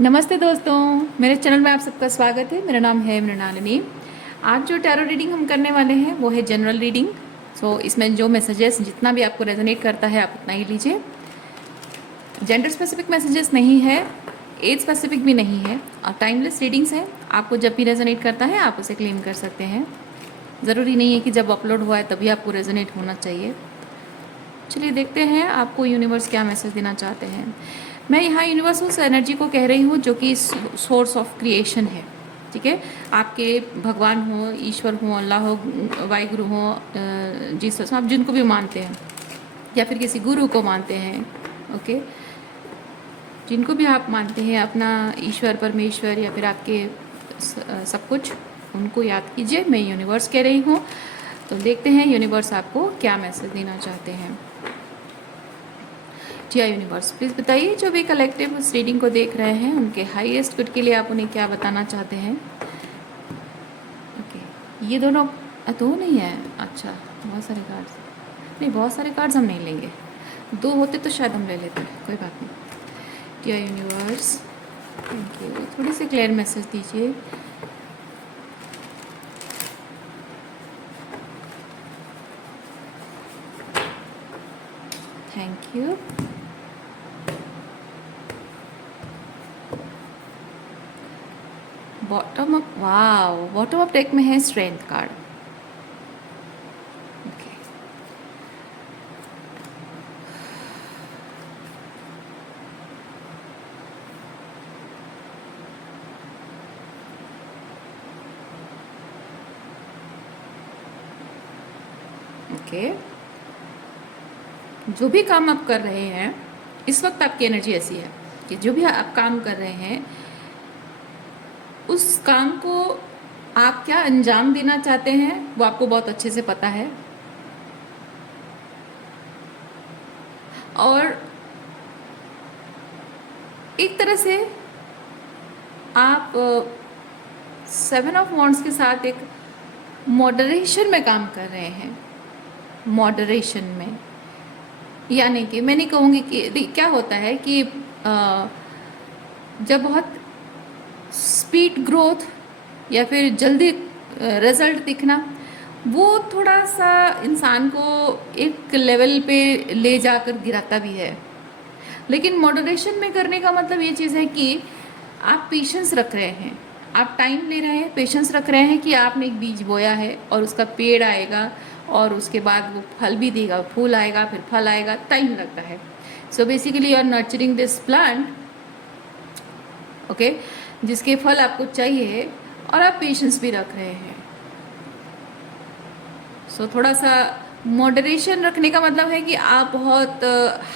नमस्ते दोस्तों, मेरे चैनल में आप सबका स्वागत है। मेरा नाम है मृणालिनी। आज जो टैरो रीडिंग हम करने वाले हैं वो है जनरल रीडिंग। इसमें जो मैसेजेस जितना भी आपको रेजोनेट करता है आप उतना ही लीजिए। जेंडर स्पेसिफिक मैसेजेस नहीं है, एज स्पेसिफिक भी नहीं है और टाइमलेस रीडिंग्स है। आपको जब भी रेजोनेट करता है आप उसे क्लेम कर सकते हैं। ज़रूरी नहीं है कि जब अपलोड हुआ है तभी आपको रेजोनेट होना चाहिए। चलिए देखते हैं आपको यूनिवर्स क्या मैसेज देना चाहते हैं। मैं यहाँ यूनिवर्स उस एनर्जी को कह रही हूँ जो कि सोर्स ऑफ क्रिएशन है। ठीक है, आपके भगवान हो, ईश्वर हो, अल्लाह हो, वाहिगुरु हो, जीसस, आप जिनको भी मानते हैं या फिर किसी गुरु को मानते हैं, ओके, जिनको भी आप मानते हैं अपना ईश्वर, परमेश्वर या फिर आपके सब कुछ, उनको याद कीजिए। मैं यूनिवर्स कह रही हूँ। तो देखते हैं यूनिवर्स आपको क्या मैसेज देना चाहते हैं। डियर यूनिवर्स, प्लीज़ बताइए जो भी कलेक्टिव उस रीडिंग को देख रहे हैं उनके हाईएस्ट गुड के लिए आप उन्हें क्या बताना चाहते हैं। ओके, ये दोनों दो नहीं है। अच्छा, बहुत सारे कार्ड्स नहीं, बहुत सारे कार्ड्स हम नहीं लेंगे। दो होते तो शायद हम ले लेते, कोई बात नहीं। डियर यूनिवर्स, थैंक यू, थोड़ी सी क्लियर मैसेज दीजिए। Thank you. Bottom up, wow, bottom up deck में है स्ट्रेंथ कार्ड। ओके, ओके, जो भी काम आप कर रहे हैं इस वक्त आपकी एनर्जी ऐसी है कि जो भी आप काम कर रहे हैं उस काम को आप क्या अंजाम देना चाहते हैं वो आपको बहुत अच्छे से पता है। और एक तरह से आप 7 ऑफ वॉन्ड्स के साथ एक मॉडरेशन में काम कर रहे हैं। मॉडरेशन में यानी कि मैं नहीं कहूँगी कि क्या होता है कि जब बहुत स्पीड ग्रोथ या फिर जल्दी रिजल्ट दिखना, वो थोड़ा सा इंसान को एक लेवल पे ले जाकर गिराता भी है। लेकिन मॉडरेशन में करने का मतलब ये चीज़ है कि आप पेशेंस रख रहे हैं, आप टाइम ले रहे हैं, पेशेंस रख रहे हैं कि आपने एक बीज बोया है और उसका पेड़ आएगा और उसके बाद वो फल भी देगा, फूल आएगा, फिर फल आएगा, टाइम लगता है। So basically you are nurturing this plant, okay, जिसके फल आपको चाहिए और आप पेशेंस भी रख रहे हैं। सो थोड़ा सा मॉडरेशन रखने का मतलब है कि आप बहुत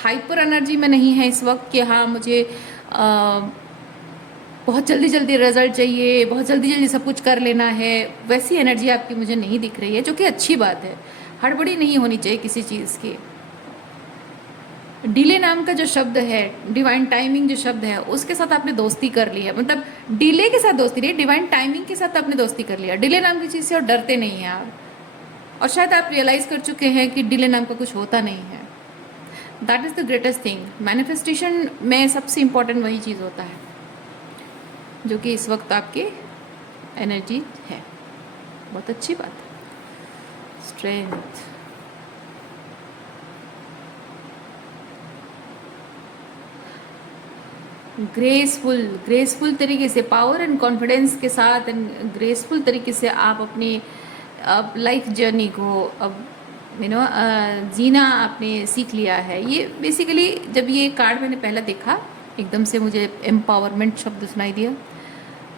हाइपर एनर्जी में नहीं हैं इस वक्त कि हाँ मुझे बहुत जल्दी जल्दी रिजल्ट चाहिए, बहुत जल्दी जल्दी सब कुछ कर लेना है। वैसी एनर्जी आपकी मुझे नहीं दिख रही है, जो कि अच्छी बात है। हड़बड़ी नहीं होनी चाहिए किसी चीज़ की। डिले नाम का जो शब्द है, डिवाइन टाइमिंग जो शब्द है, उसके साथ आपने दोस्ती कर ली है। मतलब डिले के साथ दोस्ती नहीं, डिवाइन टाइमिंग के साथ आपने दोस्ती कर लिया। डिले नाम की चीज़ से और डरते नहीं हैं आप, और शायद आप रियलाइज़ कर चुके हैं कि डिले नाम का कुछ होता नहीं है। That is the greatest thing. Manifestation में सबसे इम्पॉर्टेंट वही चीज़ होता है जो कि इस वक्त आपकी एनर्जी है। बहुत अच्छी बात है। स्ट्रेंथ, ग्रेसफुल, ग्रेसफुल तरीके से, पावर एंड कॉन्फिडेंस के साथ एंड ग्रेसफुल तरीके से आप अपनी अब लाइफ जर्नी को अब जीना आपने सीख लिया है। ये बेसिकली जब ये कार्ड मैंने पहला देखा एकदम से मुझे एम्पावरमेंट शब्द सुनाई दिया।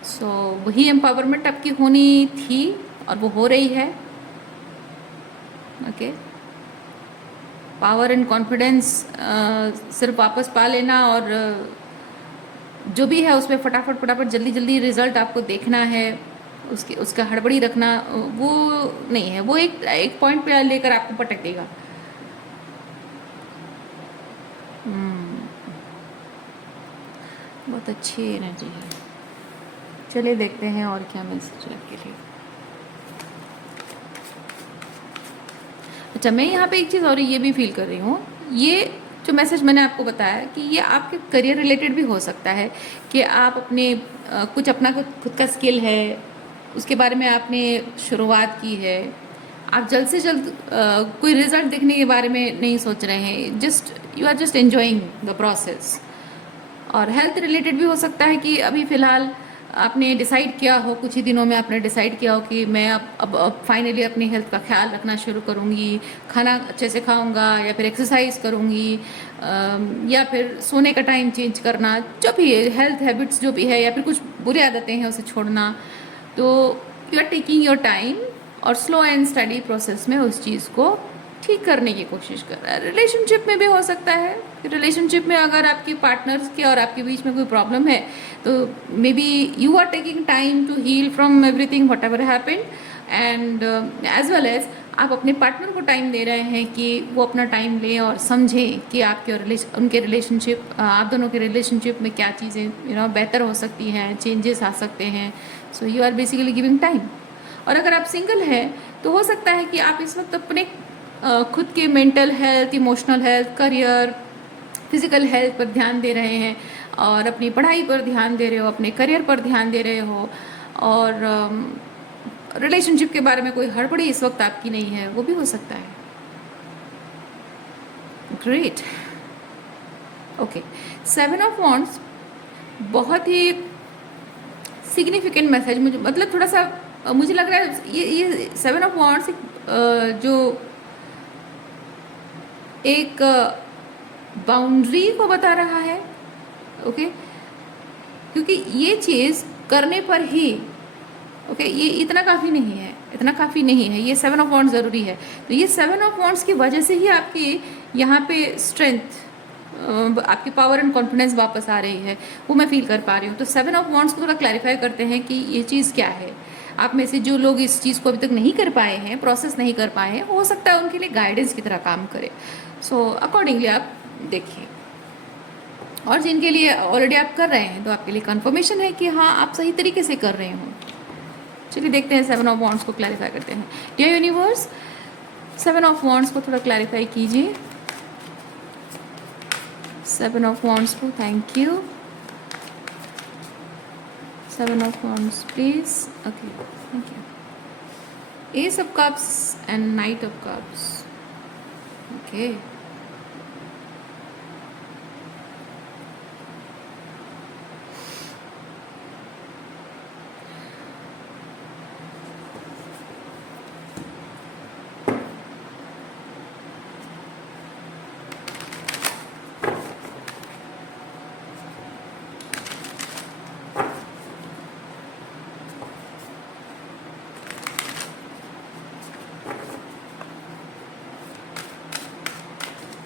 सो वही एम्पावरमेंट आपकी होनी थी और वो हो रही है। ओके, पावर एंड कॉन्फिडेंस सिर्फ वापस पा लेना और जो भी है उसमें फटाफट फटाफट जल्दी जल्दी रिजल्ट आपको देखना है, उसका हड़बड़ी रखना वो नहीं है। वो एक एक पॉइंट पे लेकर आपको पटक देगा। बहुत अच्छी एनर्जी है। चलिए देखते हैं और क्या मैसेज है आपके लिए। अच्छा, मैं यहाँ पे एक चीज़ और ये भी फील कर रही हूँ, ये जो मैसेज मैंने आपको बताया कि ये आपके करियर रिलेटेड भी हो सकता है कि आप अपने कुछ अपना खुद का स्किल है, उसके बारे में आपने शुरुआत की है, आप जल्द से जल्द कोई रिजल्ट देखने के बारे में नहीं सोच रहे हैं, just you are just enjoying the process. और हेल्थ रिलेटेड भी हो सकता है कि अभी फ़िलहाल आपने डिसाइड किया हो, कुछ ही दिनों में आपने डिसाइड किया हो कि मैं अब फाइनली अपनी हेल्थ का ख्याल रखना शुरू करूँगी, खाना अच्छे से खाऊँगा या फिर एक्सरसाइज करूँगी, या फिर सोने का टाइम चेंज करना, जो भी है हेल्थ हैबिट्स जो भी है, या फिर कुछ बुरी आदतें हैं उसे छोड़ना। तो you are taking your time और स्लो एंड स्टडी प्रोसेस में उस चीज़ को ठीक करने की कोशिश कर रहा है। रिलेशनशिप में भी हो सकता है, रिलेशनशिप में अगर आपके पार्टनर्स के और आपके बीच में कोई प्रॉब्लम है तो maybe you are taking time to heal from everything whatever happened, and as well as आप अपने पार्टनर को टाइम दे रहे हैं कि वो अपना टाइम लें और समझें कि आपके और उनके रिलेशनशिप, आप दोनों के रिलेशनशिप में क्या चीज़ें बेहतर हो सकती हैं, चेंजेस आ सकते हैं। So you are basically giving time. और अगर आप सिंगल हैं तो हो सकता है कि आप इस वक्त अपने खुद के mental health, emotional health, career, physical health पर ध्यान दे रहे हैं और अपनी पढ़ाई पर ध्यान दे रहे हो, अपने करियर पर ध्यान दे रहे हो, और रिलेशनशिप के बारे में कोई हड़बड़ी इस वक्त आपकी नहीं है, वो भी हो सकता है। ग्रेट। ओके, 7 ऑफ वॉन्ड्स बहुत ही सिग्निफिकेंट मैसेज, मुझे मतलब थोड़ा सा मुझे लग रहा है ये 7 ऑफ वॉन्ड्स जो एक बाउंड्री को बता रहा है। ओके, क्योंकि ये चीज़ करने पर ही ये इतना काफ़ी नहीं है, इतना काफ़ी नहीं है, ये 7 ऑफ वॉन्ड्स ज़रूरी है। तो ये 7 ऑफ वॉन्ड्स की वजह से ही आपकी यहाँ पे स्ट्रेंथ, आपकी पावर एंड कॉन्फिडेंस वापस आ रही है, वो मैं फील कर पा रही हूँ। तो 7 ऑफ वॉन्ड्स को थोड़ा क्लैरिफाई करते हैं कि ये चीज़ क्या है। आप में से जो लोग इस चीज़ को अभी तक नहीं कर पाए हैं, प्रोसेस नहीं कर पाए हैं, हो सकता है उनके लिए गाइडेंस की तरह काम करे। सो अकॉर्डिंगली आप देखिए, और जिनके लिए ऑलरेडी आप कर रहे हैं तो आपके लिए कंफर्मेशन है कि हाँ आप सही तरीके से कर रहे हो। चलिए देखते हैं 7 ऑफ वॉन्ड्स को क्लैरिफाई करते हैं। डियर यूनिवर्स, 7 ऑफ वॉन्ड्स को थोड़ा क्लैरिफाई कीजिए। 7 ऑफ वॉन्ड्स को, thank you. 7 of wands please. Okay, thank you. S of cups and night of cups. Okay,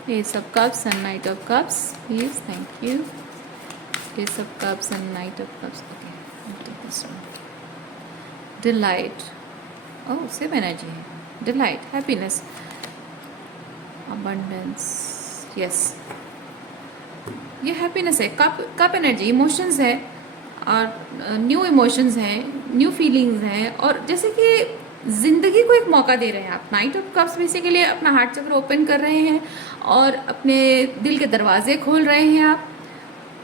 Ace of Cups and Knight of Cups, please, thank you. Ace of Cups and Knight of Cups. Okay, I'll take this one. Delight. Oh, same energy. Delight, happiness, abundance. Yes. ये happiness है, cup energy, emotions है, और new emotions हैं, new feelings हैं, और जैसे कि ज़िंदगी को एक मौका दे रहे हैं आप। नाइट ऑफ कप्स बेसिकली अपना हार्ट चक्र ओपन कर रहे हैं और अपने दिल के दरवाजे खोल रहे हैं आप,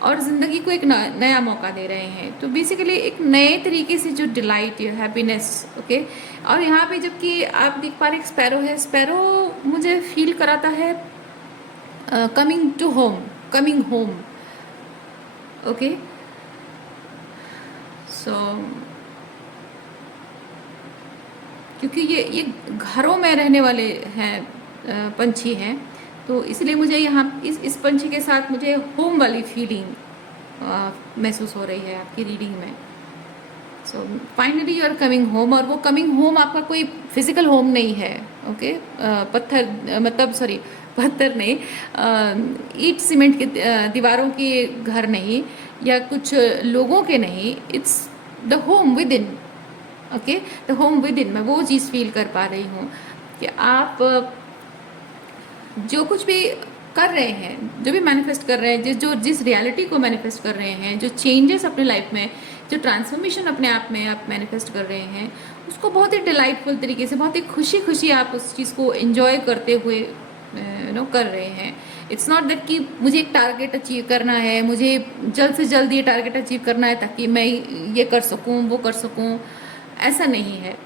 और ज़िंदगी को एक नया मौका दे रहे हैं। तो बेसिकली एक नए तरीके से जो डिलाइट या हैप्पीनेस। ओके, और यहाँ पे जबकि आप देख पा रहे हैं स्पैरो है, स्पैरो मुझे फील कराता है coming to home, coming home. Okay, so क्योंकि ये घरों में रहने वाले हैं, पंछी हैं, तो इसलिए मुझे यहाँ इस पंछी के साथ मुझे होम वाली फीलिंग महसूस हो रही है आपकी रीडिंग में। So finally you are coming home, और वो कमिंग होम आपका कोई फिजिकल होम नहीं है। ओके, पत्थर मतलब सॉरी पत्थर नहीं, ईट सीमेंट के दीवारों के घर नहीं, या कुछ लोगों के नहीं, it's the home with in. Okay, the home with in, मैं वो चीज़ फील कर पा रही हूँ कि आप जो कुछ भी कर रहे हैं, जो भी मैनिफेस्ट कर रहे हैं, जिस रियलिटी को मैनिफेस्ट कर रहे हैं, जो चेंजेस अपने लाइफ में, जो ट्रांसफॉर्मेशन अपने आप में आप मैनिफेस्ट कर रहे हैं, उसको बहुत ही डिलाइटफुल तरीके से, बहुत ही खुशी खुशी आप उस चीज़ को एंजॉय करते हुए कर रहे हैं। इट्स नॉट दैट कि मुझे एक टारगेट अचीव करना है, मुझे जल्द से जल्द ये टारगेट अचीव करना है ताकि मैं ये कर सकूं, वो कर सकूं, ऐसा नहीं है।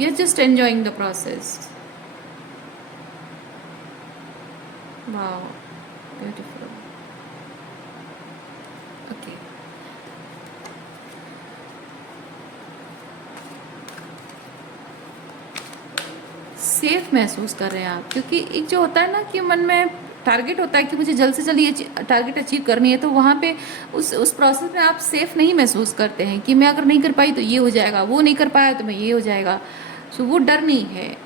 You are just enjoying the process. Wow, beautiful. Okay, safe महसूस कर रहे हैं आप, क्योंकि एक जो होता है ना कि मन में टारगेट होता है कि मुझे जल्द से जल्द ये टारगेट अचीव करनी है, तो वहाँ पे उस प्रोसेस में आप सेफ नहीं महसूस करते हैं कि मैं अगर नहीं कर पाई तो ये हो जाएगा, वो नहीं कर पाया तो मैं ये हो जाएगा। सो वो डर नहीं है,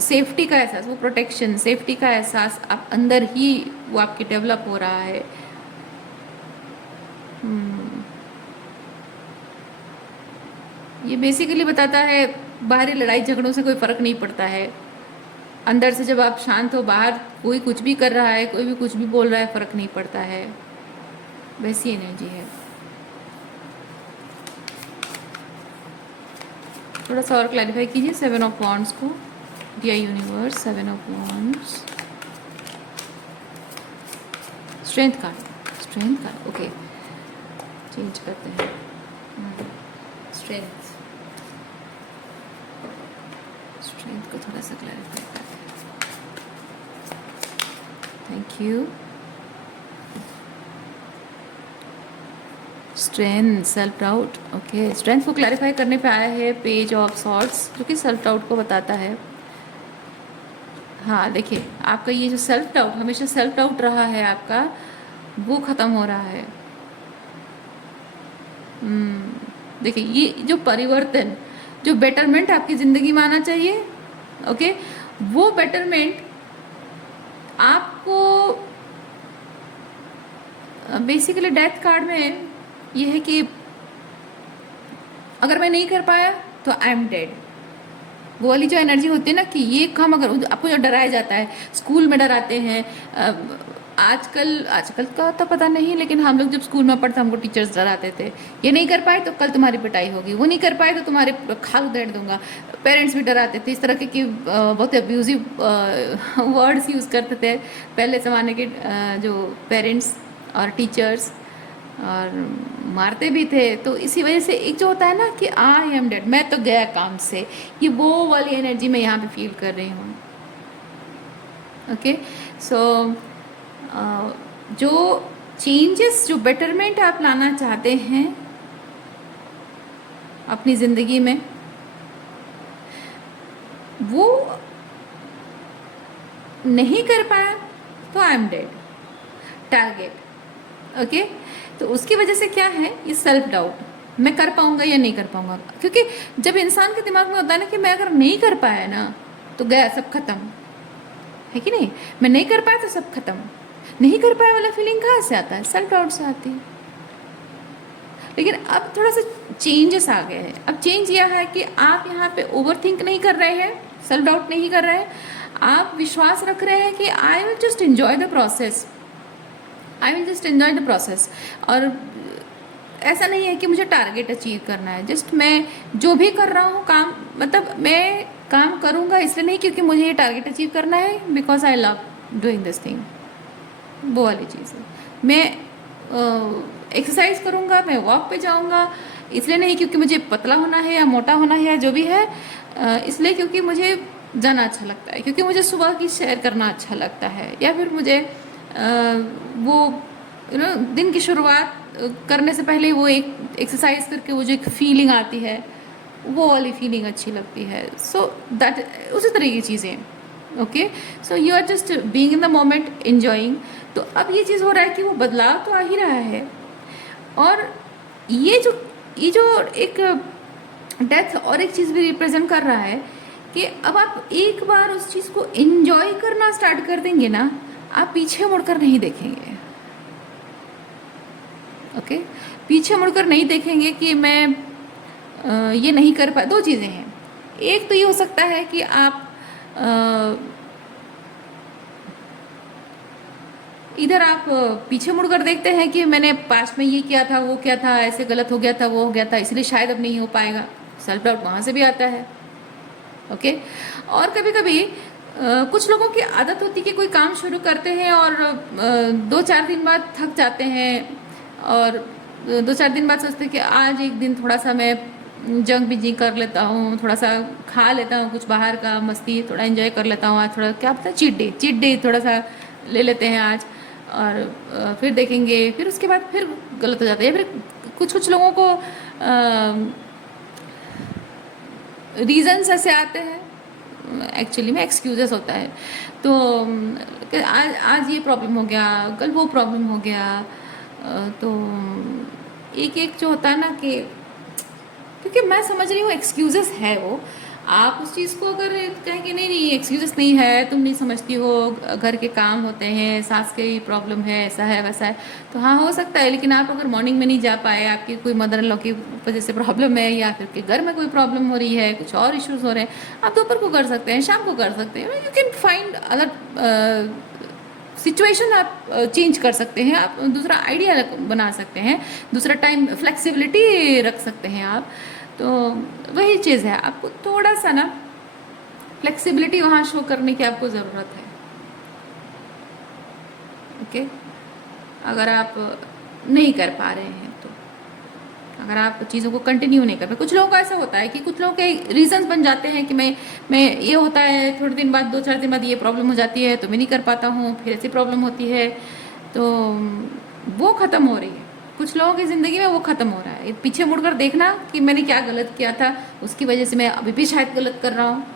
सेफ्टी का एहसास, वो प्रोटेक्शन, सेफ्टी का एहसास आप अंदर ही वो आपके डेवलप हो रहा है। ये बेसिकली बताता है बाहरी लड़ाई झगड़ों से कोई फर्क नहीं पड़ता है। अंदर से जब आप शांत हो, बाहर कोई कुछ भी कर रहा है, कोई भी कुछ भी बोल रहा है, फर्क नहीं पड़ता है। वैसी एनर्जी है। थोड़ा सा और क्लैरिफाई कीजिए 7 ऑफ वॉन्ड्स को। Dear universe, 7 of wands, strength card, strength card. Okay, change करते हैं। स्ट्रेंथ, स्ट्रेंथ को थोड़ा सा क्लैरिफाई करते हैं। Thank you. Strength, self doubt. Okay, strength को क्लैरिफाई करने पे आया है पेज ऑफ सॉर्ट्स, जो कि सेल्फ डाउट को बताता है। हाँ देखिए, आपका ये जो सेल्फ डाउट, हमेशा सेल्फ डाउट रहा है आपका, वो ख़त्म हो रहा है। देखिए, ये जो परिवर्तन, जो बेटरमेंट आपकी ज़िंदगी में आना चाहिए, ओके, वो बेटरमेंट आपको बेसिकली डेथ कार्ड में ये है कि अगर मैं नहीं कर पाया तो आई एम डेड। वो वाली जो एनर्जी होती है ना कि ये काम, अगर आपको जो डराया जाता है, स्कूल में डराते हैं, आजकल का तो पता नहीं, लेकिन हम लोग जब स्कूल में पढ़ते हमको टीचर्स डराते थे, ये नहीं कर पाए तो कल तुम्हारी पिटाई होगी, वो नहीं कर पाए तो तुम्हारे खाल उधेड़ दूंगा। पेरेंट्स भी डराते थे इस तरह के कि बहुत अब्यूजिव वर्ड्स यूज़ करते थे पहले ज़माने के जो पेरेंट्स और टीचर्स, और मारते भी थे। तो इसी वजह से एक जो होता है ना कि आई एम डेड, मैं तो गया काम से, ये वो वाली एनर्जी मैं यहाँ पे फील कर रही हूँ। ओके, सो जो चेंजेस, जो बेटरमेंट आप लाना चाहते हैं अपनी ज़िंदगी में, वो नहीं कर पाया तो I am dead target. Okay, तो उसकी वजह से क्या है, ये सेल्फ डाउट, मैं कर पाऊंगा या नहीं कर पाऊंगा। क्योंकि जब इंसान के दिमाग में होता है ना कि मैं अगर नहीं कर पाया ना तो गया, सब खत्म, है कि नहीं, मैं नहीं कर पाया तो सब खत्म। नहीं कर पाया वाला फीलिंग कहाँ से आता है, सेल्फ डाउट से आती है। लेकिन अब थोड़ा सा चेंजेस आ गए हैं। अब चेंज यह है कि आप यहाँ पे ओवर थिंक नहीं कर रहे हैं, सेल्फ डाउट नहीं कर रहे हैं, आप विश्वास रख रहे हैं कि I will just enjoy the process, I will just enjoy the process. और ऐसा नहीं है कि मुझे टारगेट अचीव करना है, जस्ट मैं जो भी कर रहा हूँ काम, मतलब मैं काम करूँगा इसलिए नहीं क्योंकि मुझे ये टारगेट अचीव करना है, because I love doing this thing, वो वाली चीज़ है। मैं एक्सरसाइज करूँगा, मैं वॉक पे जाऊँगा इसलिए नहीं क्योंकि मुझे पतला होना है या मोटा होना है या जो भी है, इसलिए क्योंकि मुझे जाना अच्छा लगता है, क्योंकि मुझे सुबह की सैर करना अच्छा लगता है, या फिर मुझे वो दिन की शुरुआत करने से पहले वो एक एक्सरसाइज करके वो जो एक फीलिंग आती है, वो वाली फीलिंग अच्छी लगती है। सो दैट, उसी तरह की चीज़ें। Okay, so you are just being in the moment, enjoying. तो अब ये चीज़ हो रहा है कि वो बदलाव तो आ ही रहा है, और ये जो एक डेथ और एक चीज़ भी रिप्रेजेंट कर रहा है कि अब आप एक बार उस चीज़ को एंजॉय करना स्टार्ट कर देंगे ना, आप पीछे मुड़कर नहीं देखेंगे। ओके, पीछे मुड़कर नहीं देखेंगे कि मैं ये नहीं कर पाया। दो चीज़ें हैं, एक तो ये हो सकता है कि आप इधर आप पीछे मुड़कर देखते हैं कि मैंने पास्ट में ये किया था, वो किया था, ऐसे गलत हो गया था, वो हो गया था, इसलिए शायद अब नहीं हो पाएगा। सेल्फ डाउट वहाँ से भी आता है। ओके, और कभी कभी कुछ लोगों की आदत होती है कि कोई काम शुरू करते हैं और 2-4 दिन बाद थक जाते हैं, और 2-4 दिन बाद सोचते हैं कि आज एक दिन थोड़ा सा मैं जंक भी जी कर लेता हूँ, थोड़ा सा खा लेता हूँ कुछ बाहर का, मस्ती थोड़ा एंजॉय कर लेता हूँ आज, थोड़ा क्या पता चीट डे थोड़ा सा ले लेते हैं आज, और फिर देखेंगे, फिर उसके बाद फिर गलत हो जाता है। या फिर कुछ कुछ लोगों को रीजंस ऐसे आते हैं, एक्चुअली में एक्सक्यूजेस होता है, तो आज ये प्रॉब्लम हो गया, कल वो प्रॉब्लम हो गया, तो एक एक जो होता है ना कि, क्योंकि मैं समझ रही हूँ एक्सक्यूजेस है वो, आप उस चीज़ को अगर कहें कि नहीं नहीं एक्सक्यूजेस नहीं है, तुम नहीं समझती हो, घर के काम होते हैं, सास की प्रॉब्लम है, ऐसा है वैसा है, तो हाँ हो सकता है। लेकिन आप अगर मॉर्निंग में नहीं जा पाए, आपकी कोई मदर इन लॉ की वजह से प्रॉब्लम है, या फिर के घर में कोई प्रॉब्लम हो रही है, कुछ और इश्यूज हो रहे हैं, आप दोपहर को कर सकते हैं, शाम को कर सकते हैं, you can find other situation, आप चेंज कर सकते हैं, आप दूसरा आइडिया बना सकते हैं, दूसरा टाइम फ्लेक्सिबिलिटी रख सकते हैं आप। तो वही चीज़ है, आपको थोड़ा सा ना फ्लेक्सिबिलिटी वहाँ शो करने की आपको ज़रूरत है। ओके, अगर आप नहीं कर पा रहे हैं तो, अगर आप चीज़ों को कंटिन्यू नहीं कर पाए, कुछ लोगों का ऐसा होता है कि कुछ लोगों के रीजंस बन जाते हैं कि मैं ये होता है, थोड़े दिन बाद 2-4 दिन बाद ये प्रॉब्लम हो जाती है तो मैं नहीं कर पाता हूँ, फिर ऐसी प्रॉब्लम होती है, तो वो ख़त्म हो रही है कुछ लोगों की ज़िंदगी में, वो ख़त्म हो रहा है। पीछे मुड़कर देखना कि मैंने क्या गलत किया था, उसकी वजह से मैं अभी भी शायद गलत कर रहा हूँ,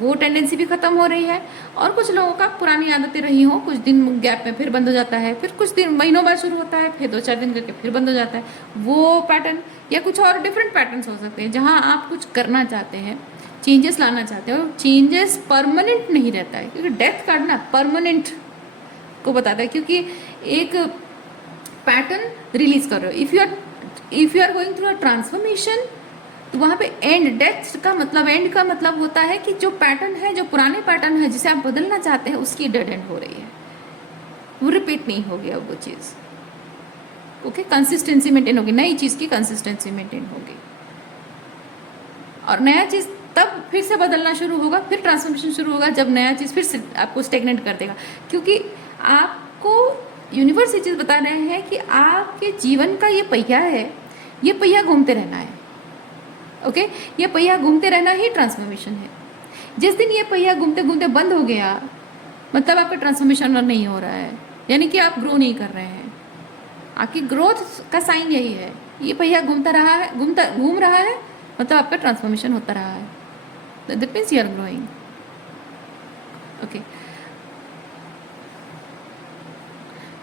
वो टेंडेंसी भी ख़त्म हो रही है। और कुछ लोगों का पुरानी आदतें रही हों, कुछ दिन गैप में फिर बंद हो जाता है, फिर कुछ दिन महीनों बाद शुरू होता है, फिर 2-4 दिन करके फिर बंद हो जाता है वो पैटर्न। या कुछ और डिफरेंट पैटर्न्स हो सकते हैं जहाँ आप कुछ करना चाहते हैं, चेंजेस लाना चाहते हैं, और चेंजेस परमानेंट नहीं रहता है, क्योंकि डेथ कार्ड ना परमानेंट को बताता है, क्योंकि एक पैटर्न रिलीज कर रहे हो। If you are going through a transformation, तो वहाँ पे एंड, डेथ का मतलब, एंड का मतलब होता है कि जो पैटर्न है, जो पुराने पैटर्न है जिसे आप बदलना चाहते हैं, उसकी डेड एंड हो रही है, वो रिपीट नहीं हो गया वो चीज़। ओके, कंसिस्टेंसी मेंटेन होगी, नई चीज़ की कंसिस्टेंसी मेंटेन होगी, और नया चीज़ तब फिर से बदलना शुरू होगा, फिर ट्रांसफॉर्मेशन शुरू होगा जब नया चीज़ फिर से आपको स्टेगनेट कर देगा। क्योंकि आपको यूनिवर्स ये चीज़ बता रहे हैं कि आपके जीवन का ये पहिया है, ये पहिया घूमते रहना है। ओके, ये पहिया घूमते रहना ही ट्रांसफॉर्मेशन है। जिस दिन ये पहिया घूमते घूमते बंद हो गया, मतलब आपका ट्रांसफॉर्मेशन नहीं हो रहा है, यानी कि आप ग्रो नहीं कर रहे हैं। आपकी ग्रोथ का साइन यही है, ये पहिया घूमता रहा है, घूम रहा है, मतलब आपका ट्रांसफॉर्मेशन होता रहा है, that means you are growing. Okay,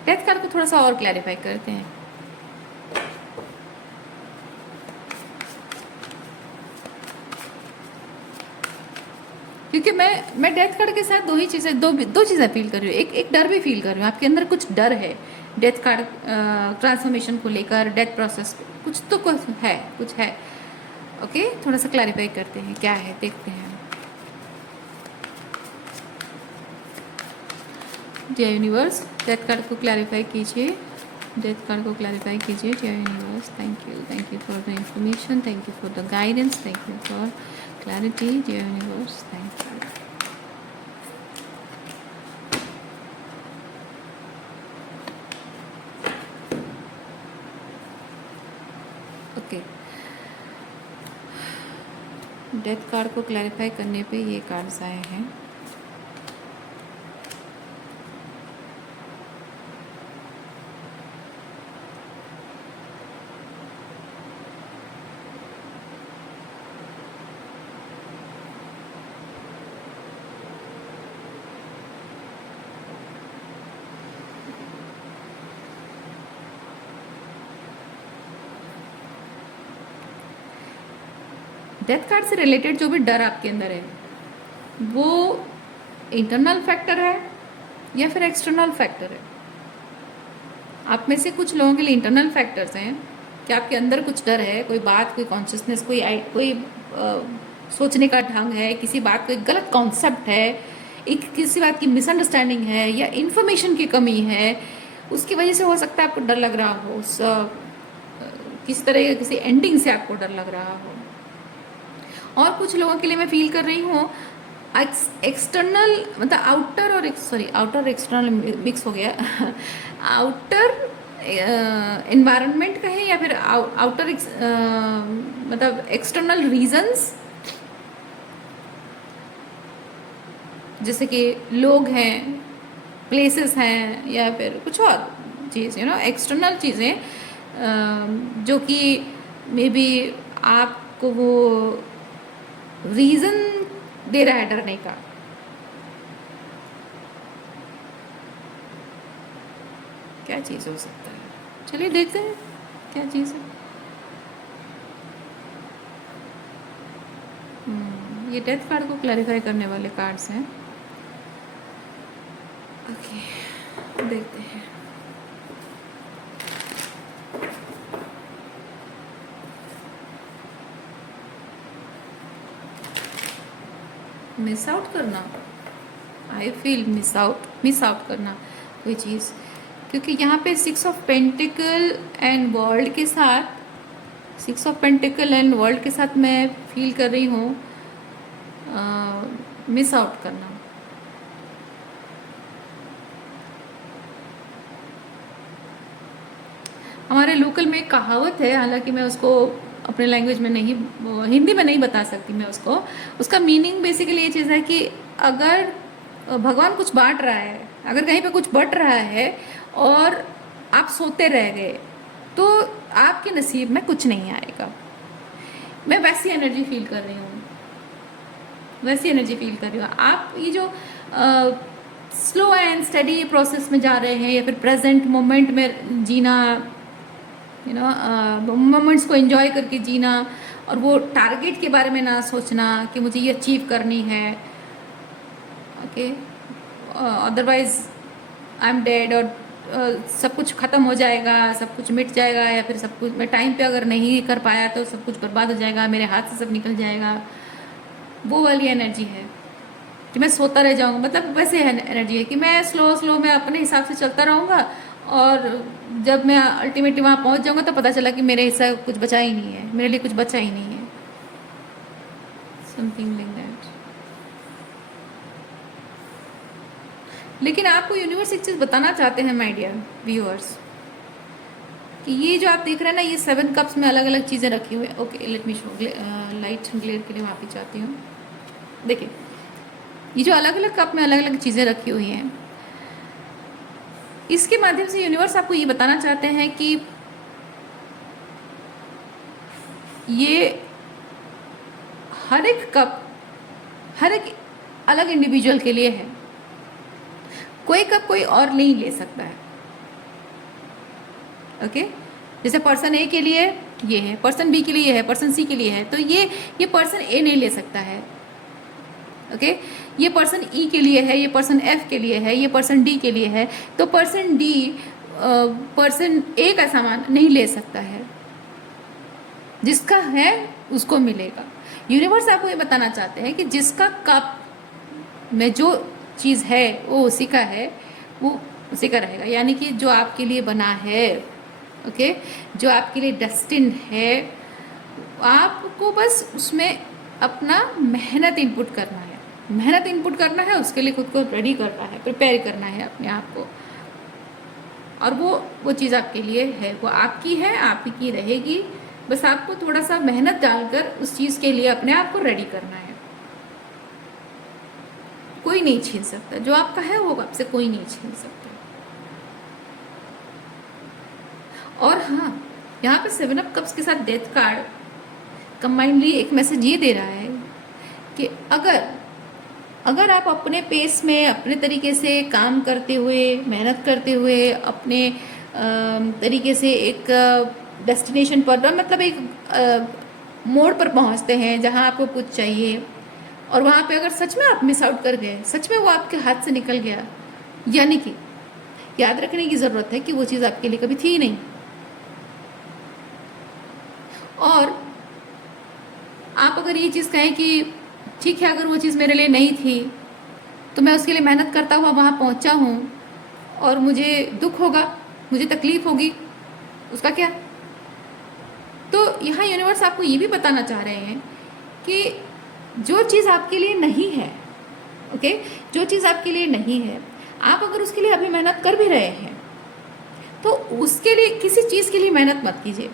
death card को थोड़ा सा और क्लैरिफाई करते हैं। क्योंकि मैं डेथ कार्ड के साथ दो चीज़ें फील कर रही हूँ। एक डर भी फील कर रही हूँ, आपके अंदर कुछ डर है डेथ कार्ड ट्रांसफॉर्मेशन को लेकर, डेथ प्रोसेस कुछ तो कुछ है। ओके, थोड़ा सा क्लैरिफाई करते हैं क्या है, देखते हैं। जय यूनिवर्स, डेथ कार्ड को क्लैरिफाई कीजिए, डेथ कार्ड को क्लैरिफाई कीजिए। जय universe, thank you for the information, thank you for the guidance, thank you for clarity. जय universe, thank you. Okay, death card को क्लैरिफाई करने पे ये कार्ड्स आए हैं। डेथ कार्ड से रिलेटेड जो भी डर आपके अंदर है, वो इंटरनल फैक्टर है या फिर एक्सटर्नल फैक्टर है। आप में से कुछ लोगों के लिए इंटरनल फैक्टर्स हैं कि आपके अंदर कुछ डर है, कोई बात, कोई कॉन्शियसनेस, कोई सोचने का ढंग है, किसी बात को एक गलत कॉन्सेप्ट है, एक किसी बात की मिसअंडरस्टैंडिंग है, या इन्फॉर्मेशन की कमी है, उसकी वजह से हो सकता है आपको डर लग रहा हो, किसी तरह किसी एंडिंग से आपको डर लग रहा हो। और कुछ लोगों के लिए मैं फील कर रही हूँ एक्सटर्नल मतलब आउटर और सॉरी आउटर एक्सटर्नल मिक्स हो गया आउटर इन्वायरमेंट कहें या फिर आउटर मतलब एक्सटर्नल रीजंस, जैसे कि लोग हैं, प्लेसेस हैं, या फिर कुछ और चीज़ एक्सटर्नल चीज़ें जो कि मे बी आपको वो रीज़न दे रहा है डरने का। क्या चीज़ हो सकता है, चलिए देखते हैं क्या चीज़ है। ये डेथ कार्ड को क्लैरिफाई करने वाले कार्ड्स हैं। ओके देखते हैं। मिस आउट करना, आई फील मिस आउट करना कोई चीज़, क्योंकि यहाँ पे 6 ऑफ पेंटिकल एंड वर्ल्ड के साथ 6 ऑफ पेंटिकल एंड वर्ल्ड के साथ मैं फील कर रही हूँ मिस आउट करना। हमारे लोकल में एक कहावत है, हालांकि मैं उसको अपने लैंग्वेज में नहीं, हिंदी में नहीं बता सकती मैं उसको। उसका मीनिंग बेसिकली ये चीज़ है कि अगर भगवान कुछ बांट रहा है, अगर कहीं पे कुछ बट रहा है और आप सोते रह गए, तो आपके नसीब में कुछ नहीं आएगा। मैं वैसी एनर्जी फील कर रही हूँ, वैसी एनर्जी फील कर रही हूँ। आप ये जो स्लो एंड स्टडी प्रोसेस में जा रहे हैं, या फिर प्रेजेंट मोमेंट में जीना, मोमेंट्स को एंजॉय करके जीना, और वो टारगेट के बारे में ना सोचना कि मुझे ये अचीव करनी है, okay, otherwise I am dead, और सब कुछ ख़त्म हो जाएगा, सब कुछ मिट जाएगा, या फिर सब कुछ मैं टाइम पे अगर नहीं कर पाया तो सब कुछ बर्बाद हो जाएगा, मेरे हाथ से सब निकल जाएगा। वो वाली एनर्जी है कि मैं सोता रह जाऊँगा, मतलब वैसे एनर्जी है कि मैं स्लो मैं अपने हिसाब से चलता रहूँगा, और जब मैं अल्टीमेटली वहाँ पहुँच जाऊँगा तो पता चला कि मेरे हिस्सा कुछ बचा ही नहीं है, मेरे लिए कुछ बचा ही नहीं है, समथिंग लाइक दैट। लेकिन आपको यूनिवर्स एक चीज़ बताना चाहते हैं माय डियर व्यूअर्स, कि ये जो आप देख रहे हैं ना, ये 7 कप्स में अलग अलग चीज़ें रखी हुई हैं। Okay let me show, light glare के लिए वापस जाती हूँ। देखिए ये जो अलग अलग कप में अलग अलग चीज़ें रखी हुई हैं, इसके माध्यम से यूनिवर्स आपको ये बताना चाहते हैं कि ये हर एक कप हर एक अलग इंडिविजुअल के लिए है, कोई कप कोई और नहीं ले सकता है। ओके जैसे पर्सन ए के लिए ये है, पर्सन बी के लिए है, पर्सन सी के लिए है, तो ये पर्सन ए नहीं ले सकता है। ओके ये पर्सन ई के लिए है, ये पर्सन एफ के लिए है, ये पर्सन डी के लिए है, तो पर्सन डी पर्सन ए का सामान नहीं ले सकता है, जिसका है उसको मिलेगा। यूनिवर्स आपको ये बताना चाहते हैं कि जिसका कप में जो चीज़ है वो उसी का है, वो उसी का रहेगा। यानी कि जो आपके लिए बना है, ओके जो आपके लिए डेस्टिन्ड है, आपको बस उसमें अपना मेहनत इनपुट करना है, मेहनत इनपुट करना है, उसके लिए खुद को रेडी करना है, प्रिपेयर करना है अपने आप को, और वो चीज़ आपके लिए है, वो आपकी है, आप ही की रहेगी। बस आपको थोड़ा सा मेहनत डालकर उस चीज़ के लिए अपने आप को रेडी करना है। कोई नहीं छीन सकता, जो आपका है वो आपसे कोई नहीं छीन सकता। और हाँ, यहाँ पे 7 ऑफ कप्स के साथ डेथ कार्ड कंबाइनली एक मैसेज ये दे रहा है कि अगर आप अपने पेस में, अपने तरीके से काम करते हुए, मेहनत करते हुए, अपने तरीके से एक डेस्टिनेशन पर, मतलब एक मोड़ पर पहुंचते हैं जहां आपको कुछ चाहिए, और वहां पे अगर सच में आप मिस आउट कर गए, सच में वो आपके हाथ से निकल गया, यानी कि याद रखने की ज़रूरत है कि वो चीज़ आपके लिए कभी थी ही नहीं। और आप अगर ये चीज़ कहें कि ठीक है, अगर वो चीज़ मेरे लिए नहीं थी तो मैं उसके लिए मेहनत करता हुआ वहाँ पहुँचा हूँ, और मुझे दुख होगा, मुझे तकलीफ़ होगी, उसका क्या। तो यहाँ यूनिवर्स आपको ये भी बताना चाह रहे हैं कि जो चीज़ आपके लिए नहीं है, ओके, जो चीज़ आपके लिए नहीं है, आप अगर उसके लिए अभी मेहनत कर भी रहे हैं तो उसके लिए, किसी चीज़ के लिए मेहनत मत कीजिए।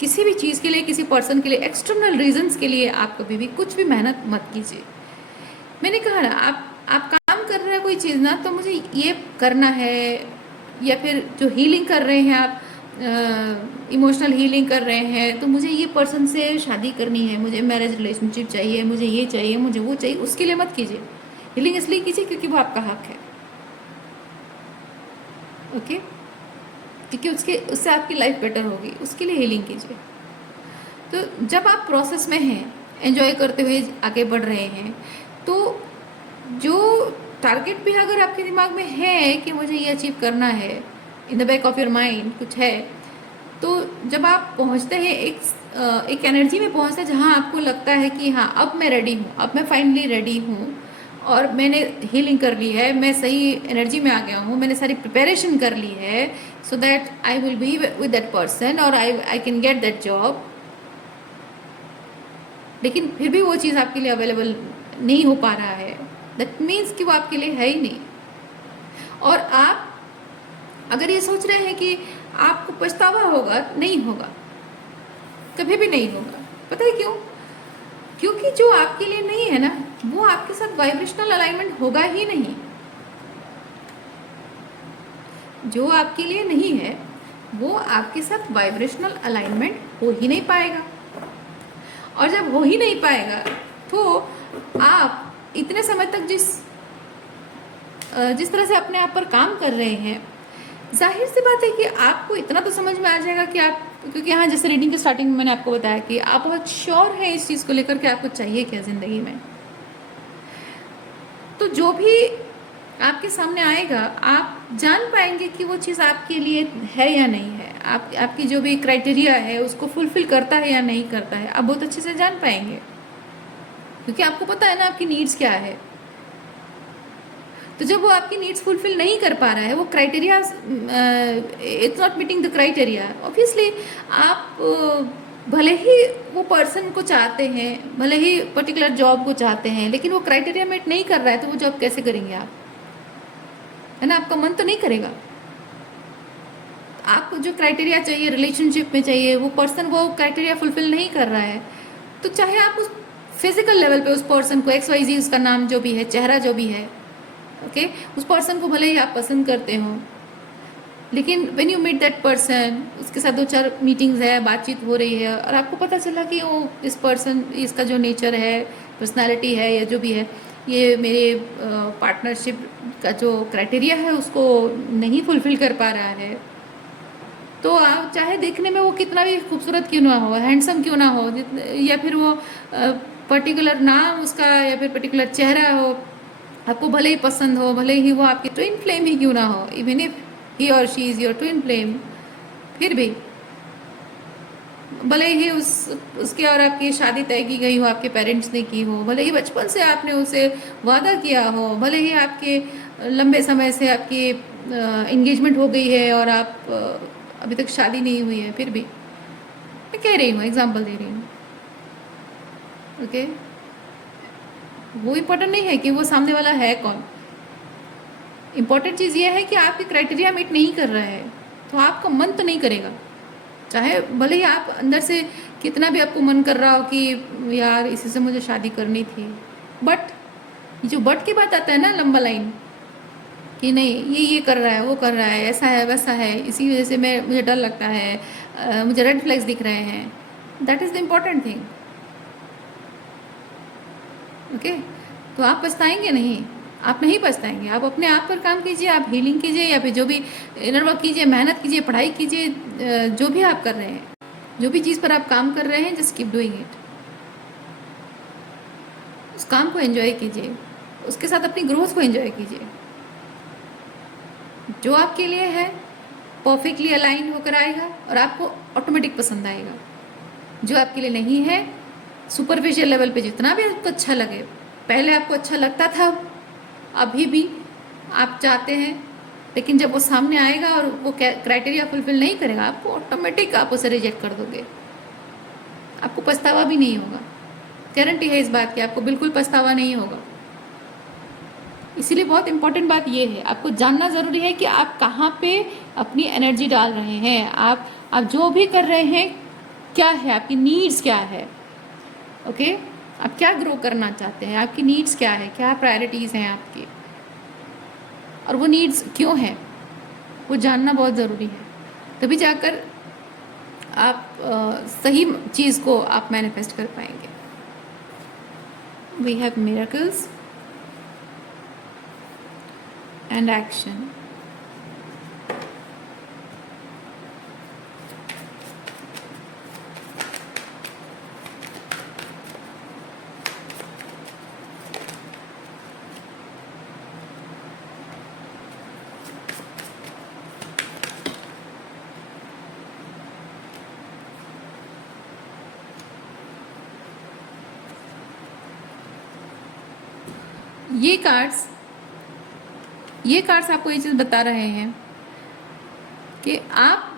किसी भी चीज़ के लिए, किसी पर्सन के लिए, एक्सटर्नल रीजंस के लिए आप कभी भी कुछ भी मेहनत मत कीजिए। मैंने कहा ना, आप काम कर रहे हैं कोई चीज़ ना, तो मुझे ये करना है, या फिर जो हीलिंग कर रहे हैं आप, इमोशनल हीलिंग कर रहे हैं, तो मुझे ये पर्सन से शादी करनी है, मुझे मैरिज रिलेशनशिप चाहिए, मुझे ये चाहिए, मुझे वो चाहिए, उसके लिए मत कीजिए। हीलिंग इसलिए कीजिए क्योंकि वो आपका हक है। ओके, क्योंकि उससे आपकी लाइफ बेटर होगी, उसके लिए हीलिंग कीजिए। तो जब आप प्रोसेस में हैं, एंजॉय करते हुए आगे बढ़ रहे हैं, तो जो टारगेट भी अगर आपके दिमाग में है कि मुझे ये अचीव करना है, in the back of your mind कुछ है, तो जब आप पहुंचते हैं एक एनर्जी में पहुंचते हैं जहां आपको लगता है कि हाँ, अब मैं रेडी हूँ, अब मैं फाइनली रेडी हूँ और मैंने हीलिंग कर ली है, मैं सही एनर्जी में आ गया हूँ, मैंने सारी प्रिपरेशन कर ली है, so that I will be with that person और I can get that job. लेकिन फिर भी वो चीज़ आपके लिए अवेलेबल नहीं हो पा रहा है, दैट मीन्स कि वो आपके लिए है ही नहीं। और आप अगर ये सोच रहे हैं कि आपको पछतावा होगा, नहीं होगा, कभी भी नहीं होगा। पता है क्यों? क्योंकि जो आपके लिए नहीं है ना, वो आपके साथ वाइब्रेशनल अलाइनमेंट होगा ही नहीं। जो आपके लिए नहीं है वो आपके साथ वाइब्रेशनल अलाइनमेंट हो ही नहीं पाएगा। और जब हो ही नहीं पाएगा तो आप इतने समय तक जिस तरह से अपने आप पर काम कर रहे हैं, जाहिर सी बात है कि आपको इतना तो समझ में आ जाएगा कि आप, क्योंकि यहाँ जैसे रीडिंग के स्टार्टिंग में मैंने आपको बताया कि आप बहुत श्योर हैं इस चीज़ को लेकर के आपको चाहिए क्या ज़िंदगी में। तो जो भी आपके सामने आएगा, आप जान पाएंगे कि वो चीज़ आपके लिए है या नहीं है, आपकी जो भी क्राइटेरिया है उसको फुलफिल करता है या नहीं करता है, आप बहुत अच्छे से जान पाएंगे, क्योंकि आपको पता है ना आपकी नीड्स क्या है। तो जब वो आपकी नीड्स फुलफिल नहीं कर पा रहा है, वो criteria, it's not meeting the criteria, obviously आप भले ही वो पर्सन को चाहते हैं, भले ही पर्टिकुलर जॉब को चाहते हैं, लेकिन वो क्राइटेरिया मीट नहीं कर रहा है, तो वो जॉब कैसे करेंगे आप, है ना? आपका मन तो नहीं करेगा। आपको जो क्राइटेरिया चाहिए रिलेशनशिप में चाहिए, वो पर्सन वो क्राइटेरिया फुलफिल नहीं कर रहा है, तो चाहे आप उस फिजिकल लेवल पे उस पर्सन को, XYZ उसका नाम जो भी है, चेहरा जो भी है, ओके, उस पर्सन को भले ही आप पसंद करते हो, लेकिन when you meet that person, उसके साथ 2-4 मीटिंग्स है, बातचीत हो रही है, और आपको पता चला कि वो इस पर्सन, इसका जो नेचर है, पर्सनालिटी है, या जो भी है, ये मेरे पार्टनरशिप का जो क्राइटेरिया है उसको नहीं फुलफिल कर पा रहा है, तो आप चाहे देखने में वो कितना भी खूबसूरत क्यों ना हो, हैंडसम क्यों ना हो, या फिर वो पर्टिकुलर नाम उसका या फिर पर्टिकुलर चेहरा हो, आपको भले ही पसंद हो, भले ही वो आपकी ट्विन फ्लेम ही क्यों ना हो, इवन इफ ही और she is your twin flame, फिर भी भले ही उसके और आपकी शादी तय की गई हो, आपके पेरेंट्स ने की हो, भले ही बचपन से आपने उसे वादा किया हो, भले ही आपके लंबे समय से आपकी एंगेजमेंट हो गई है और आप अभी तक शादी नहीं हुई है, फिर भी मैं कह रही हूँ, एग्जाम्पल दे रही हूँ, ओके। वो इम्पोर्टेंट नहीं है कि वो सामने वाला है कौन, इम्पोर्टेंट चीज़ ये है कि आपकी क्राइटेरिया मीट नहीं कर रहा है, तो आपका मन तो नहीं करेगा, चाहे भले ही आप अंदर से कितना भी आपको मन कर रहा हो कि यार इसी से मुझे शादी करनी थी, बट जो बट की बात आता है ना, लंबा लाइन, कि नहीं ये कर रहा है, वो कर रहा है, ऐसा है वैसा है, इसी वजह से मुझे डर लगता है, मुझे रेड फ्लैग्स दिख रहे हैं, that is the important thing, okay. तो आप पछताएंगे नहीं, आप नहीं पछताएंगे, आप अपने आप पर काम कीजिए, आप हीलिंग कीजिए, या फिर जो भी इनर वर्क कीजिए, मेहनत कीजिए, पढ़ाई कीजिए, जो भी आप कर रहे हैं, जो भी चीज़ पर आप काम कर रहे हैं, जस्ट कीप डूइंग इट, उस काम को एंजॉय कीजिए, उसके साथ अपनी ग्रोथ को एंजॉय कीजिए। जो आपके लिए है परफेक्टली अलाइन होकर आएगा और आपको ऑटोमेटिक पसंद आएगा। जो आपके लिए नहीं है, सुपरफिशियल लेवल पे जितना भी आपको अच्छा लगे, पहले आपको अच्छा लगता था, अभी भी आप चाहते हैं, लेकिन जब वो सामने आएगा और वो क्राइटेरिया फुलफिल नहीं करेगा, आपको ऑटोमेटिक आप उसे रिजेक्ट कर दोगे, आपको पछतावा भी नहीं होगा। गारंटी है इस बात की, आपको बिल्कुल पछतावा नहीं होगा। इसीलिए बहुत इंपॉर्टेंट बात ये है, आपको जानना ज़रूरी है कि आप कहाँ पे अपनी एनर्जी डाल रहे हैं, आप जो भी कर रहे हैं क्या है, आपकी नीड्स क्या है। ओके, आप क्या ग्रो करना चाहते हैं, आपकी नीड्स क्या है, क्या प्रायोरिटीज़ हैं आपकी, और वो नीड्स क्यों हैं, वो जानना बहुत ज़रूरी है। तभी जाकर आप सही चीज़ को आप मैनिफेस्ट कर पाएंगे। We have miracles and action. ये कार्ड्स आपको ये चीज़ बता रहे हैं कि आप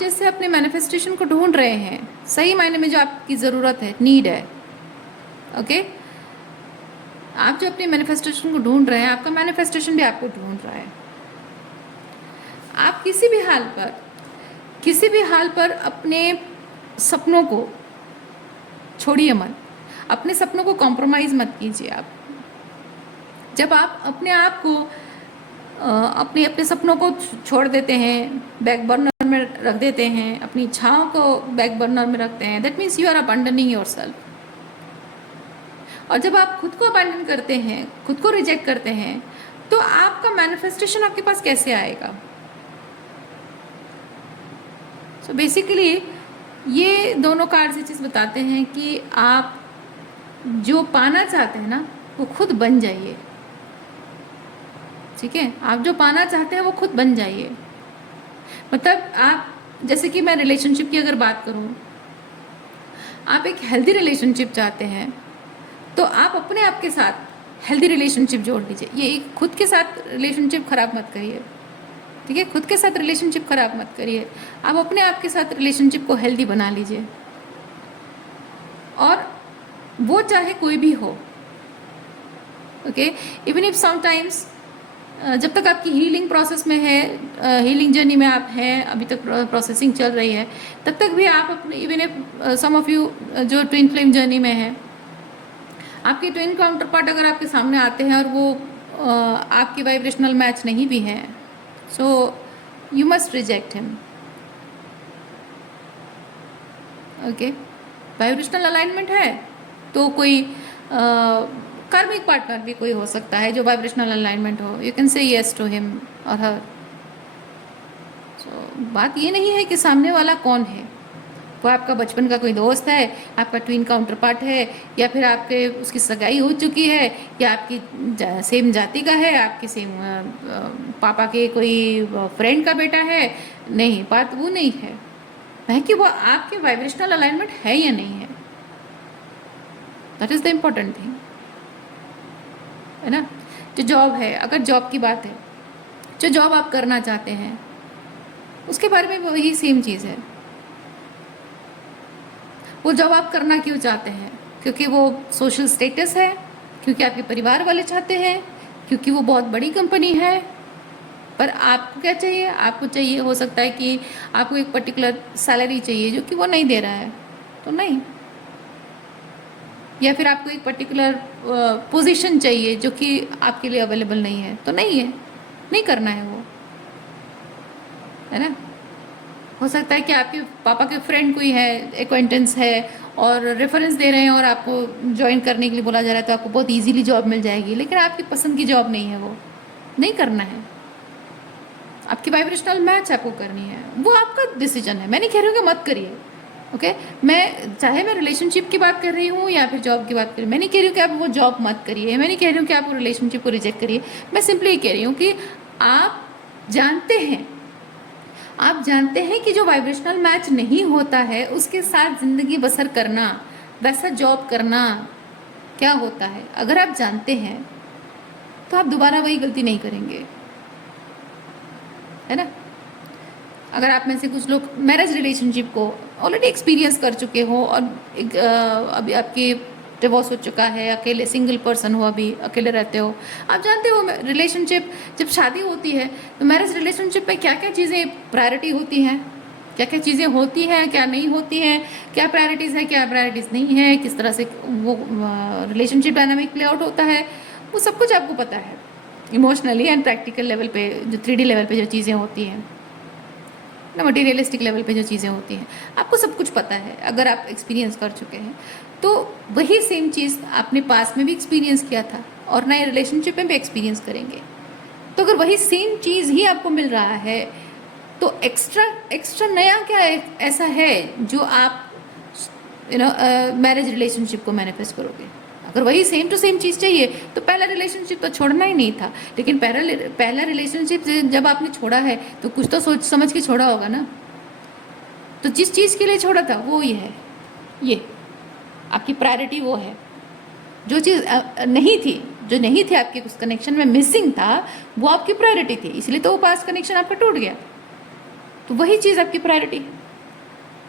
जैसे अपने मैनिफेस्टेशन को ढूंढ रहे हैं, सही मायने में जो आपकी ज़रूरत है, नीड है। ओके, आप जो अपने मैनिफेस्टेशन को ढूंढ रहे हैं, आपका मैनिफेस्टेशन भी आपको ढूंढ रहा है। आप किसी भी हाल पर अपने सपनों को छोड़िए मत, अपने सपनों को कॉम्प्रोमाइज़ मत कीजिए। आप जब आप अपने आप को अपने अपने सपनों को छोड़ देते हैं, बैक बर्नर में रख देते हैं, अपनी इच्छाओं को बैक बर्नर में रखते हैं, that means you are abandoning yourself. और जब आप खुद को अबंडन करते हैं, खुद को रिजेक्ट करते हैं, तो आपका मैनिफेस्टेशन आपके पास कैसे आएगा। सो बेसिकली ये दोनों कार्ड्स ये चीज़ बताते हैं कि आप जो पाना चाहते हैं ना, वो खुद बन जाइए। ठीक है, आप जो पाना चाहते हैं वो खुद बन जाइए। मतलब आप, जैसे कि मैं रिलेशनशिप की अगर बात करूं, आप एक हेल्दी रिलेशनशिप चाहते हैं तो आप अपने आप के साथ हेल्दी रिलेशनशिप जोड़ लीजिए। ये खुद के साथ रिलेशनशिप खराब मत करिए। ठीक है, खुद के साथ रिलेशनशिप खराब मत करिए, आप अपने आप के साथ रिलेशनशिप को हेल्दी बना लीजिए। और वो चाहे कोई भी हो। ओके, इवन इफ समटाइम्स, जब तक आपकी हीलिंग प्रोसेस में है, हीलिंग जर्नी में आप हैं, अभी तक प्रोसेसिंग चल रही है, तब तक भी आप अपने, even if some of you जो ट्विन फ्लेम जर्नी में है, आपके ट्विन काउंटर पार्ट अगर आपके सामने आते हैं और वो आपकी वाइब्रेशनल मैच नहीं भी हैं, so you must reject him. Okay, vibrational alignment है तो कोई कार्मिक पार्टनर भी कोई हो सकता है जो वाइब्रेशनल अलाइनमेंट हो, you can say yes to him और हर। सो बात ये नहीं है कि सामने वाला कौन है, वो आपका बचपन का कोई दोस्त है, आपका ट्विन काउंटर पार्ट है, या फिर आपके उसकी सगाई हो चुकी है, या आपकी सेम जाति का है, आपके सेम पापा के कोई फ्रेंड का बेटा है। नहीं, बात वो नहीं है कि वो आपके वाइब्रेशनल अलाइनमेंट है या नहीं है। That is the important thing, है ना। जो जॉब है, अगर जॉब की बात है, जो जॉब आप करना चाहते हैं उसके बारे में वही सेम चीज़ है। वो जॉब आप करना क्यों चाहते हैं? क्योंकि वो सोशल स्टेटस है, क्योंकि आपके परिवार वाले चाहते हैं, क्योंकि वो बहुत बड़ी कंपनी है। पर आपको क्या चाहिए? आपको चाहिए, हो सकता है कि आपको एक पर्टिकुलर सैलरी चाहिए जो कि वो नहीं दे रहा है, तो नहीं। या फिर आपको एक पर्टिकुलर पोजीशन चाहिए जो कि आपके लिए अवेलेबल नहीं है, तो नहीं है, नहीं करना है वो, है ना। हो सकता है कि आपके पापा के फ्रेंड कोई है, एक्वेंटेंस है, और रेफरेंस दे रहे हैं और आपको ज्वाइन करने के लिए बोला जा रहा है, तो आपको बहुत इजीली जॉब मिल जाएगी, लेकिन आपकी पसंद की जॉब नहीं है, वो नहीं करना है। आपकी वाइब्रेशनल मैच आपको करनी है, वो आपका डिसीजन है। मैं नहीं कह रही हूँ कि मत करिए। ओके, मैं चाहे मैं रिलेशनशिप की बात कर रही हूँ या फिर जॉब की बात कर रही हूँ, मैं नहीं कह रही हूँ कि आप वो जॉब मत करिए, मैं नहीं कह रही हूँ कि आप वो रिलेशनशिप को रिजेक्ट करिए। मैं सिंपली ये कह रही हूँ कि आप जानते हैं कि जो वाइब्रेशनल मैच नहीं होता है उसके साथ ज़िंदगी बसर करना, वैसा जॉब करना क्या होता है। अगर आप जानते हैं तो आप दोबारा वही गलती नहीं करेंगे, है ना। अगर आप में से कुछ लोग मैरिज रिलेशनशिप को ऑलरेडी एक्सपीरियंस कर चुके हो और अभी आपके डिवोर्स हो चुका है, अकेले सिंगल पर्सन हो, अभी अकेले रहते हो। आप जानते हो रिलेशनशिप जब शादी होती है तो मैरिज रिलेशनशिप में क्या क्या चीज़ें प्रायोरिटी होती हैं, क्या क्या चीज़ें होती हैं, क्या नहीं होती हैं, क्या प्रायोरिटीज़ है, क्या प्रायोरिटीज़ नहीं है, किस तरह से वो रिलेशनशिप डायनामिक प्ले आउट होता है, वो सब कुछ आपको पता है। इमोशनली एंड प्रैक्टिकल लेवल पे, जो 3D लेवल पे जो चीज़ें होती हैं ना, मटीरियलिस्टिक लेवल पे जो चीज़ें होती हैं, आपको सब कुछ पता है अगर आप एक्सपीरियंस कर चुके हैं। तो वही सेम चीज़ आपने पास में भी एक्सपीरियंस किया था और नए रिलेशनशिप में भी एक्सपीरियंस करेंगे। तो अगर वही सेम चीज़ ही आपको मिल रहा है तो एक्स्ट्रा नया क्या ऐसा है जो आप मैरिज रिलेशनशिप को मैनिफेस्ट करोगे। अगर वही सेम टू सेम चीज़ चाहिए तो पहला रिलेशनशिप तो छोड़ना ही नहीं था, लेकिन पहला रिलेशनशिप जब आपने छोड़ा है तो कुछ तो सोच समझ के छोड़ा होगा ना। तो जिस चीज़ के लिए छोड़ा था वो ये है, ये आपकी प्रायोरिटी वो है। जो चीज़ नहीं थी, जो नहीं थी आपके उस कनेक्शन में मिसिंग था, वो आपकी प्रायोरिटी थी, इसलिए तो वो पास कनेक्शन आपका टूट गया। तो वही चीज़ आपकी प्रायोरिटी है।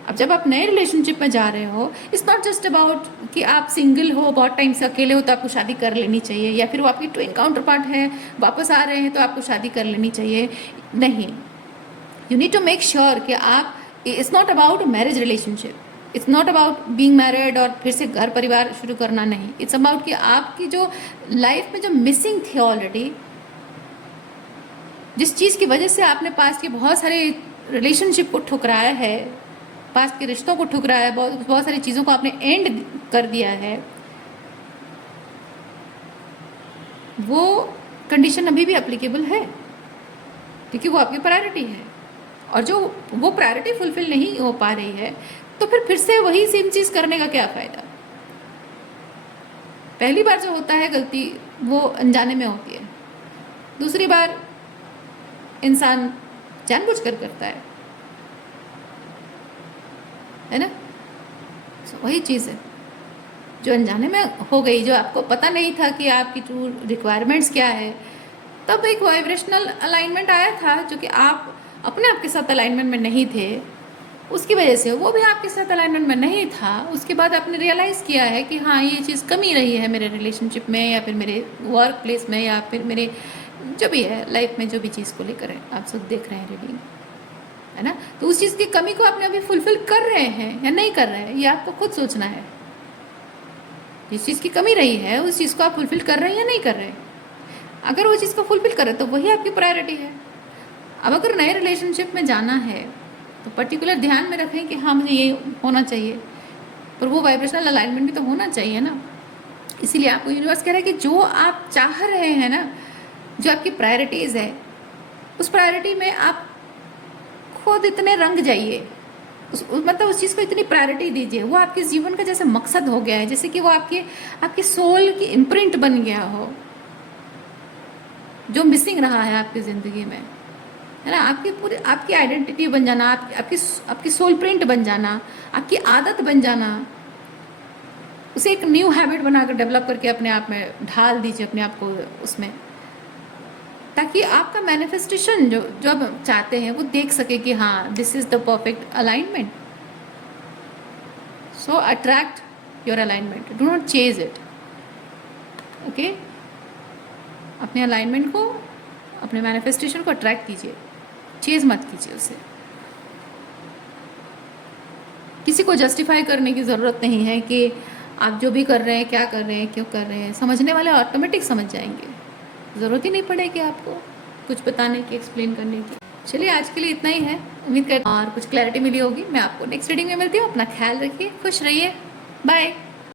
अब जब आप नए रिलेशनशिप में जा रहे हो, इट्स नॉट जस्ट अबाउट कि आप सिंगल हो, बहुत टाइम से अकेले हो तो आपको शादी कर लेनी चाहिए, या फिर वो आपकी ट्विन काउंटर पार्ट है, वापस आ रहे हैं तो आपको शादी कर लेनी चाहिए। नहीं, you need to make sure कि आप, it's not about marriage relationship, it's not about being married और फिर से घर परिवार शुरू करना, नहीं। इट्स अबाउट कि आपकी जो लाइफ में जो मिसिंग थी ऑलरेडी, जिस चीज़ की वजह से आपने पास्ट के बहुत सारे रिलेशनशिप को ठुकराया है, पास्ट के रिश्तों को ठुकराया है, बहुत सारी चीज़ों को आपने एंड कर दिया है, वो कंडीशन अभी भी एप्लीकेबल है क्योंकि वो आपकी प्रायोरिटी है। और जो वो प्रायोरिटी फुलफिल नहीं हो पा रही है तो फिर से वही सेम चीज़ करने का क्या फ़ायदा। पहली बार जो होता है गलती वो अनजाने में होती है, दूसरी बार इंसान जानबूझकर करता है ना। वही चीज़ है जो अनजाने में हो गई, जो आपको पता नहीं था कि आपकी ट्रू रिक्वायरमेंट्स क्या है। तब एक वाइब्रेशनल अलाइनमेंट आया था जो कि आप अपने आप के साथ अलाइनमेंट में नहीं थे, उसकी वजह से वो भी आपके साथ अलाइनमेंट में नहीं था। उसके बाद आपने रियलाइज़ किया है कि हाँ, ये चीज़ कमी रही है मेरे रिलेशनशिप में, या फिर मेरे वर्क प्लेस में, या फिर मेरे जो भी है लाइफ में, जो भी चीज़ को लेकर है आप सब देख रहे हैं रीडिंग, है ना। तो उस चीज़ की कमी को आपने अभी फुलफिल कर रहे हैं या नहीं कर रहे हैं, ये आपको खुद सोचना है। जिस चीज़ की कमी रही है उस चीज़ को आप फुलफिल कर रहे हैं या नहीं कर रहे हैं। अगर वो चीज़ को फुलफिल कर रहे तो वही आपकी प्रायोरिटी है। अब अगर नए रिलेशनशिप में जाना है तो पर्टिकुलर ध्यान में रखें कि हाँ, मुझे ये होना चाहिए, पर वो वाइब्रेशनल अलाइनमेंट भी तो होना चाहिए ना। इसीलिए आपको यूनिवर्स कह रहा है कि जो आप चाह रहे हैं ना, जो आपकी प्रायोरिटीज़ है, उस प्रायोरिटी में आप खुद इतने रंग जाइए, मतलब उस चीज़ को इतनी प्रायोरिटी दीजिए, वो आपके जीवन का जैसे मकसद हो गया है, जैसे कि वो आपके सोल की इम्प्रिंट बन गया हो, जो मिसिंग रहा है आपकी ज़िंदगी में, है ना। आपकी आइडेंटिटी बन जाना, आपकी सोल प्रिंट बन जाना, आपकी आदत बन जाना, उसे एक न्यू हैबिट बनाकर डेवलप करके अपने आप में ढाल दीजिए अपने आप को उसमें, ताकि आपका मैनिफेस्टेशन जो आप चाहते हैं वो देख सके कि हाँ, this is the perfect alignment. So attract your alignment, do not chase it. Okay, अपने अलाइनमेंट को, अपने मैनिफेस्टेशन को अट्रैक्ट कीजिए, चेज मत कीजिए उसे। किसी को जस्टिफाई करने की ज़रूरत नहीं है कि आप जो भी कर रहे हैं, क्या कर रहे हैं, क्यों कर रहे हैं। समझने वाले ऑटोमेटिक समझ जाएंगे, ज़रूरत ही नहीं पड़ेगी आपको कुछ बताने की, एक्सप्लेन करने की। चलिए, आज के लिए इतना ही है। उम्मीद करती हूँ और कुछ क्लैरिटी मिली होगी। मैं आपको नेक्स्ट रीडिंग में मिलती हूँ। अपना ख्याल रखिए, खुश रहिए, बाय।